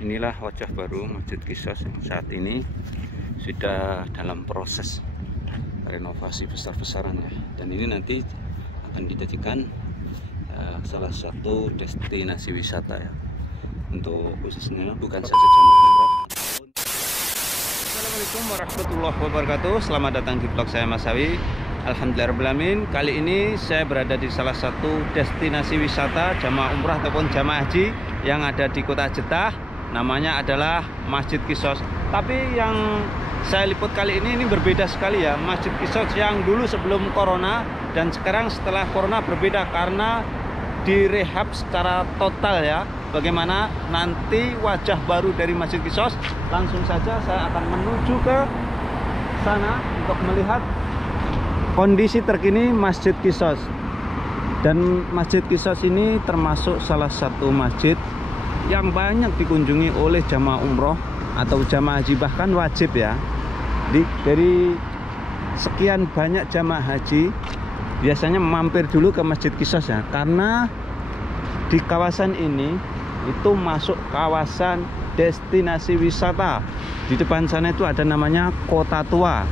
Inilah wajah baru Masjid Qissos yang saat ini sudah dalam proses renovasi besar-besaran ya. Dan ini nanti akan dijadikan salah satu destinasi wisata ya, untuk khususnya bukan saja jamaah umroh. Assalamualaikum warahmatullahi wabarakatuh. Selamat datang di vlog saya Mas Sawi. Alhamdulillahirrahmanirrahim. Kali ini saya berada di salah satu destinasi wisata jamaah umrah ataupun jamaah haji yang ada di kota Jeddah. Namanya adalah Masjid Qissos. Tapi yang saya liput kali ini berbeda sekali ya. Masjid Qissos yang dulu sebelum corona dan sekarang setelah corona berbeda karena direhab secara total ya. Bagaimana nanti wajah baru dari Masjid Qissos? Langsung saja saya akan menuju ke sana untuk melihat kondisi terkini Masjid Qissos. Dan Masjid Qissos ini termasuk salah satu masjid yang banyak dikunjungi oleh jamaah umroh atau jamaah haji, bahkan wajib ya. Dari sekian banyak jamaah haji biasanya mampir dulu ke Masjid Qissos ya, karena di kawasan ini itu masuk kawasan destinasi wisata. Di depan sana itu ada namanya Kota Tua.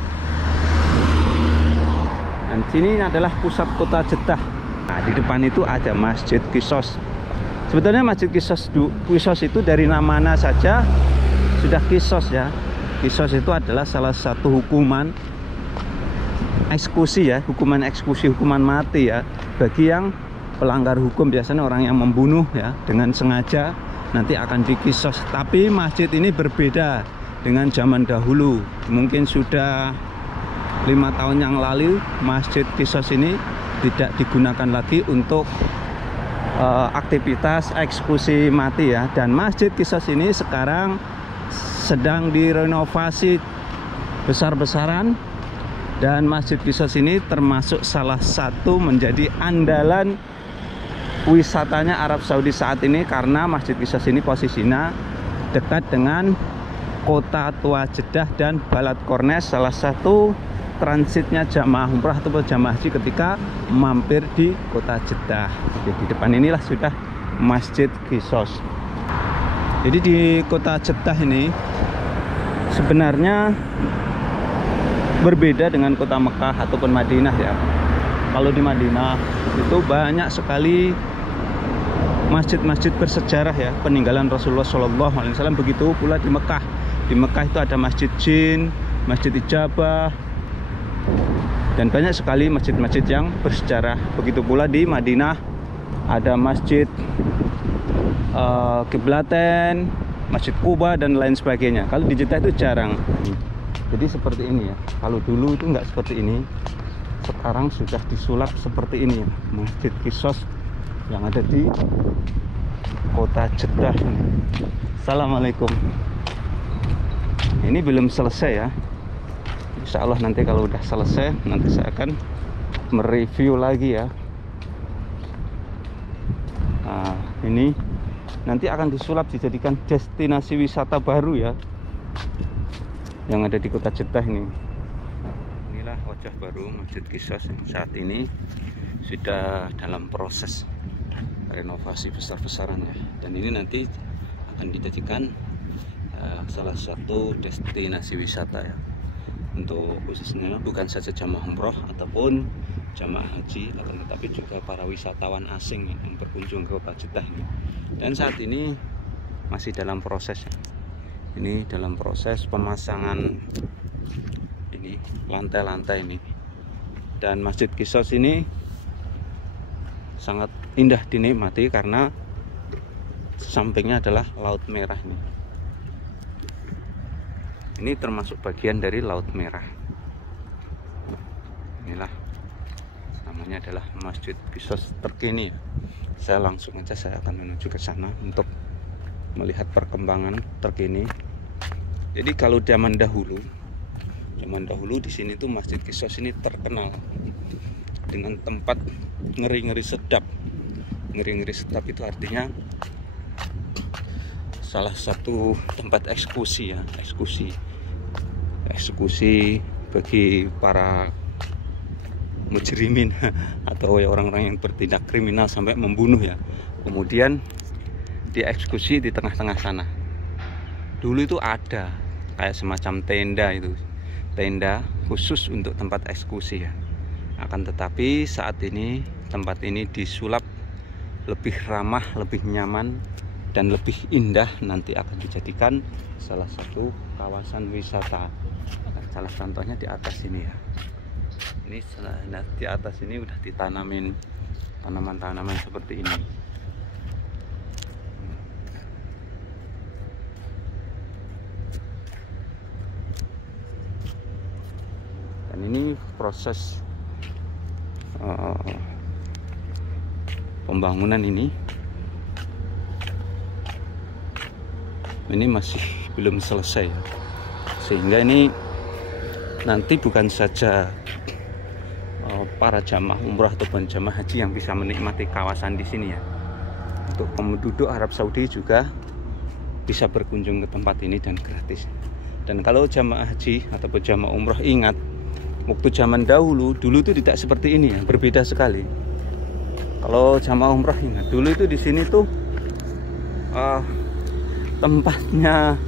Dan sini adalah pusat kota Jeddah. Nah, di depan itu ada Masjid Qissos. Sebetulnya Masjid Qissos itu dari namanya saja sudah Qissos ya. Qissos itu adalah salah satu hukuman eksekusi ya, hukuman eksekusi, hukuman mati ya, bagi yang pelanggar hukum. Biasanya orang yang membunuh ya dengan sengaja nanti akan di-Qissos. Tapi masjid ini berbeda dengan zaman dahulu. Mungkin sudah 5 tahun yang lalu Masjid Qissos ini tidak digunakan lagi untuk aktivitas eksekusi mati ya. Dan Masjid Qissos ini sekarang sedang direnovasi besar-besaran. Dan Masjid Qissos ini termasuk salah satu menjadi andalan wisatanya Arab Saudi saat ini, karena Masjid Qissos ini posisinya dekat dengan Kota Tua Jeddah dan Balad Kornes, salah satu transitnya jamaah umrah atau jamaah haji ketika mampir di kota Jeddah. Oke, di depan inilah sudah Masjid Qissos. Jadi di kota Jeddah ini sebenarnya berbeda dengan kota Mekah ataupun Madinah ya. Kalau di Madinah itu banyak sekali masjid-masjid bersejarah ya, peninggalan Rasulullah SAW. Begitu pula di Mekah. Di Mekah itu ada Masjid Jin, Masjid Ijabah, dan banyak sekali masjid-masjid yang bersejarah. Begitu pula di Madinah ada Masjid Qiblatain, Masjid Quba dan lain sebagainya. Kalau di Jeddah itu jarang. Jadi seperti ini ya. Kalau dulu itu nggak seperti ini. Sekarang sudah disulap seperti ini ya, Masjid Qissos yang ada di kota Jeddah ini. Assalamualaikum. Ini belum selesai ya. Insya Allah nanti kalau udah selesai nanti saya akan mereview lagi ya. Nah, ini nanti akan disulap dijadikan destinasi wisata baru ya, yang ada di kota Jeddah ini. Inilah wajah baru Masjid Qissos yang saat ini sudah dalam proses renovasi besar-besaran ya. Dan ini nanti akan dijadikan salah satu destinasi wisata ya, untuk khususnya bukan saja jamaah umroh ataupun jamaah haji, tetapi juga para wisatawan asing yang berkunjung ke kota Jeddah ini. Dan saat ini masih dalam proses ya. Ini dalam proses pemasangan ini lantai-lantai ini. Dan Masjid Qissos ini sangat indah dinikmati karena sampingnya adalah Laut Merah ini. Ini termasuk bagian dari Laut Merah. Inilah namanya adalah Masjid Qissos terkini. Saya langsung aja saya akan menuju ke sana untuk melihat perkembangan terkini. Jadi kalau zaman dahulu di sini tuh Masjid Qissos ini terkenal dengan tempat ngeri-ngeri sedap. Ngeri-ngeri sedap itu artinya salah satu tempat eksekusi ya, eksekusi bagi para mujrimin atau orang-orang yang bertindak kriminal sampai membunuh ya. Kemudian dieksekusi di tengah-tengah sana. Dulu itu ada kayak semacam tenda, itu tenda khusus untuk tempat eksekusi ya. Akan tetapi saat ini tempat ini disulap lebih ramah, lebih nyaman, dan lebih indah. Nanti akan dijadikan salah satu kawasan wisata. Salah contohnya di atas ini ya. Ini di atas ini udah ditanamin tanaman-tanaman seperti ini. Dan ini proses pembangunan ini masih belum selesai ya. Sehingga ini nanti bukan saja para jamaah umrah ataupun jamaah haji yang bisa menikmati kawasan di sini ya. Untuk penduduk Arab Saudi juga bisa berkunjung ke tempat ini dan gratis. Dan kalau jamaah haji ataupun jamaah umrah ingat, waktu zaman dulu itu tidak seperti ini ya, berbeda sekali. Kalau jamaah umrah ingat, dulu itu di sini tuh tempatnya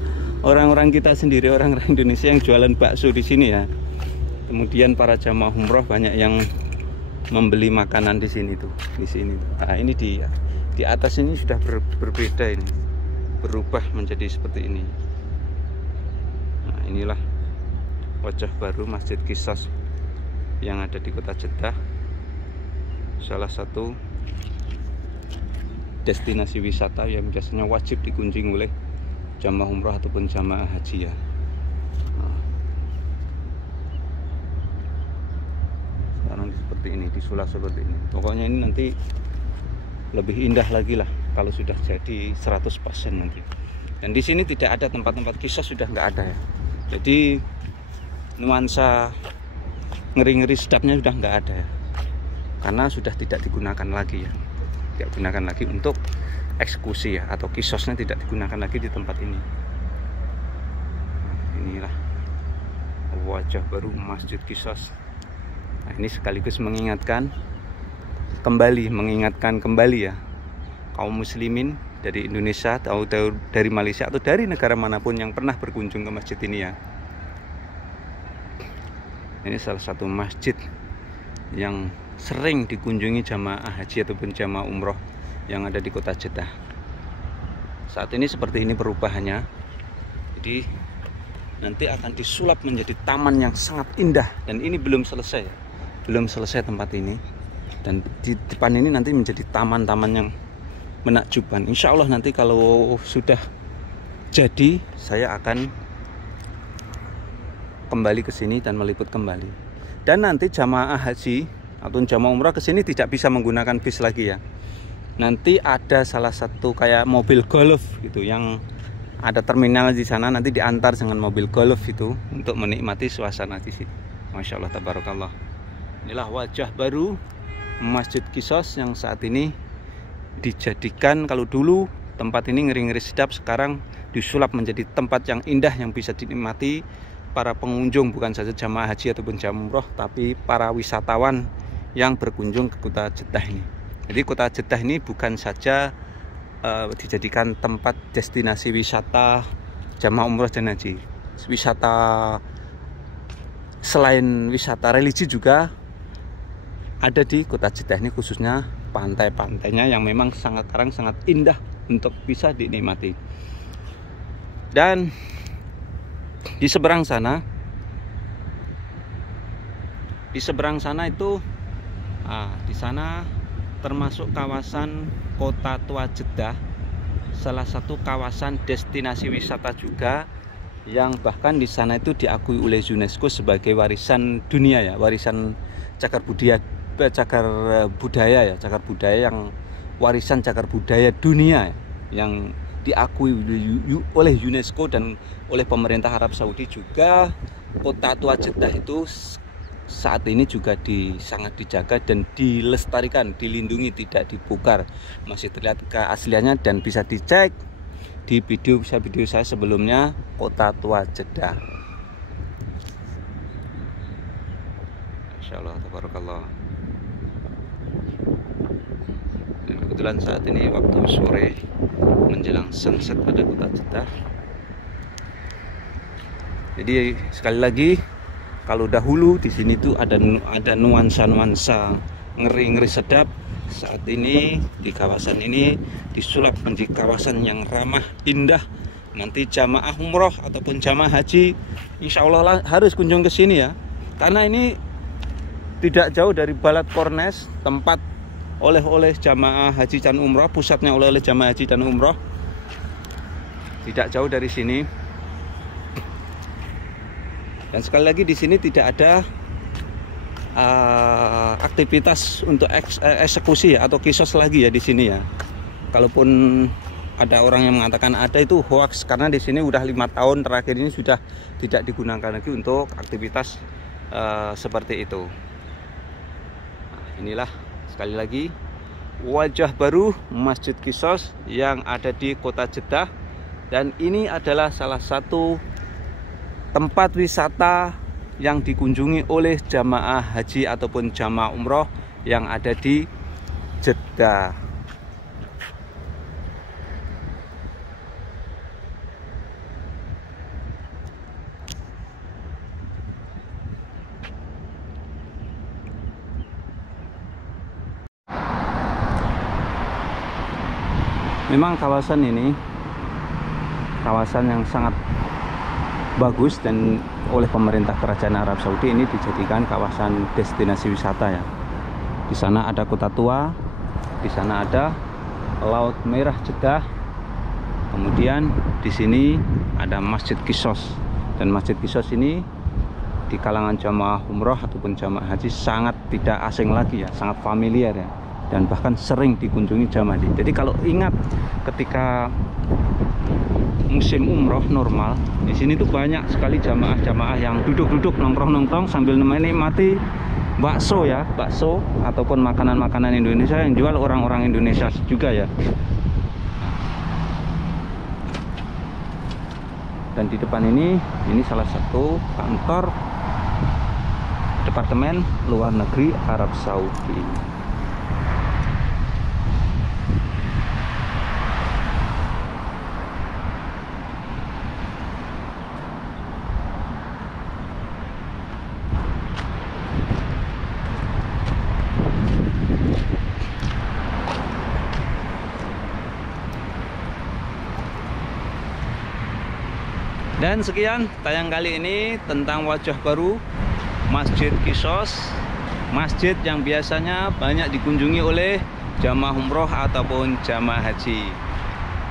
orang-orang kita sendiri, orang-orang Indonesia yang jualan bakso di sini ya. Kemudian para jamaah umrah banyak yang membeli makanan di sini tuh, di sini. Nah, ini di atas ini sudah berbeda, ini berubah menjadi seperti ini. Nah, inilah wajah baru Masjid Qisas yang ada di kota Jeddah, salah satu destinasi wisata yang biasanya wajib dikunjungi oleh jamaah umrah ataupun jamaah haji ya. Sekarang seperti ini, disulap seperti ini. Pokoknya ini nanti lebih indah lagi lah kalau sudah jadi 100% nanti. Dan di sini tidak ada tempat-tempat kisah, sudah nggak ada ya. Jadi nuansa ngeri-ngeri sedapnya sudah nggak ada ya, karena sudah tidak digunakan lagi ya, tidak digunakan lagi untuk eksekusi ya, atau kisosnya tidak digunakan lagi di tempat ini. Inilah wajah baru Masjid Qisas. Nah, ini sekaligus mengingatkan kembali ya kaum muslimin dari Indonesia atau dari Malaysia atau dari negara manapun yang pernah berkunjung ke masjid ini ya. Ini salah satu masjid yang sering dikunjungi jamaah haji ataupun jamaah umroh yang ada di kota Jeddah. Saat ini seperti ini perubahannya. Jadi nanti akan disulap menjadi taman yang sangat indah, dan ini belum selesai ya. Belum selesai tempat ini. Dan di depan ini nanti menjadi taman-taman yang menakjubkan. Insya Allah nanti kalau sudah jadi, saya akan kembali ke sini dan meliput kembali. Dan nanti jamaah haji atau jamaah umrah ke sini tidak bisa menggunakan bis lagi ya. Nanti ada salah satu kayak mobil golf gitu yang ada terminal di sana, nanti diantar dengan mobil golf itu untuk menikmati suasana di sini. Masya Allah, tabarakallah. Inilah wajah baru Masjid Qisas yang saat ini dijadikan, kalau dulu tempat ini ngeri-ngeri sedap, sekarang disulap menjadi tempat yang indah yang bisa dinikmati para pengunjung, bukan saja jamaah haji ataupun jamaah umroh, tapi para wisatawan yang berkunjung ke kota Jeddah ini. Jadi kota Jeddah ini bukan saja dijadikan tempat destinasi wisata jamaah umroh dan haji. Wisata selain wisata religi juga ada di kota Jeddah ini, khususnya pantai-pantainya yang memang sekarang sangat indah untuk bisa dinikmati. Dan di seberang sana itu di sana termasuk kawasan Kota Tua Jeddah, salah satu kawasan destinasi wisata juga yang bahkan di sana itu diakui oleh UNESCO sebagai warisan dunia ya, warisan cagar budaya yang warisan cagar budaya dunia yang diakui oleh UNESCO dan oleh pemerintah Arab Saudi juga. Kota Tua Jeddah itu saat ini juga sangat dijaga dan dilestarikan, dilindungi, tidak dibongkar. Masih terlihat keasliannya dan bisa dicek di video saya sebelumnya, Kota Tua Jeddah. Masya Allah, tabarakallah. Dan kebetulan saat ini waktu sore menjelang sunset pada kota Jeddah. Jadi sekali lagi, kalau dahulu di sini tuh ada nuansa-nuansa ngeri-ngeri sedap. Saat ini di kawasan ini disulap menjadi kawasan yang ramah, indah. Nanti jamaah umroh ataupun jamaah haji, insya Allah harus kunjung ke sini ya. Karena ini tidak jauh dari Balad Kornes, tempat oleh-oleh jamaah haji dan umroh, pusatnya oleh-oleh jamaah haji dan umroh. Tidak jauh dari sini. Dan sekali lagi di sini tidak ada aktivitas untuk eksekusi atau kisos lagi ya di sini ya. Kalaupun ada orang yang mengatakan ada, itu hoax, karena di sini udah 5 tahun terakhir ini sudah tidak digunakan lagi untuk aktivitas seperti itu. Nah, inilah sekali lagi wajah baru Masjid Qisas yang ada di kota Jeddah, dan ini adalah salah satu tempat wisata yang dikunjungi oleh jamaah haji ataupun jamaah umroh yang ada di Jeddah. Memang kawasan ini kawasan yang sangat bagus, dan oleh pemerintah Kerajaan Arab Saudi ini dijadikan kawasan destinasi wisata ya. Di sana ada Kota Tua, di sana ada Laut Merah Jeddah. Kemudian di sini ada Masjid Qisas, dan Masjid Qisas ini di kalangan jamaah umroh ataupun jamaah haji sangat tidak asing lagi ya, sangat familiar ya, dan bahkan sering dikunjungi jamaah haji. Jadi kalau ingat ketika musim umroh normal, di sini tuh banyak sekali jamaah-jamaah yang duduk-duduk nongkrong-nongkrong sambil menikmati bakso ya, bakso ataupun makanan-makanan Indonesia yang jual orang-orang Indonesia juga ya. Dan di depan ini salah satu kantor Departemen Luar Negeri Arab Saudi. Dan sekian tayang kali ini tentang wajah baru Masjid Qisas, masjid yang biasanya banyak dikunjungi oleh jamaah umroh ataupun jamaah haji.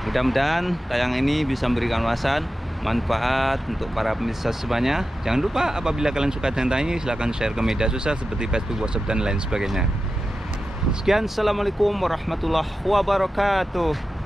Mudah-mudahan tayang ini bisa memberikan wawasan, manfaat untuk para pemirsa semuanya. Jangan lupa apabila kalian suka dengan tayang ini, silahkan share ke media sosial seperti Facebook, WhatsApp, dan lain sebagainya. Sekian, assalamualaikum warahmatullahi wabarakatuh.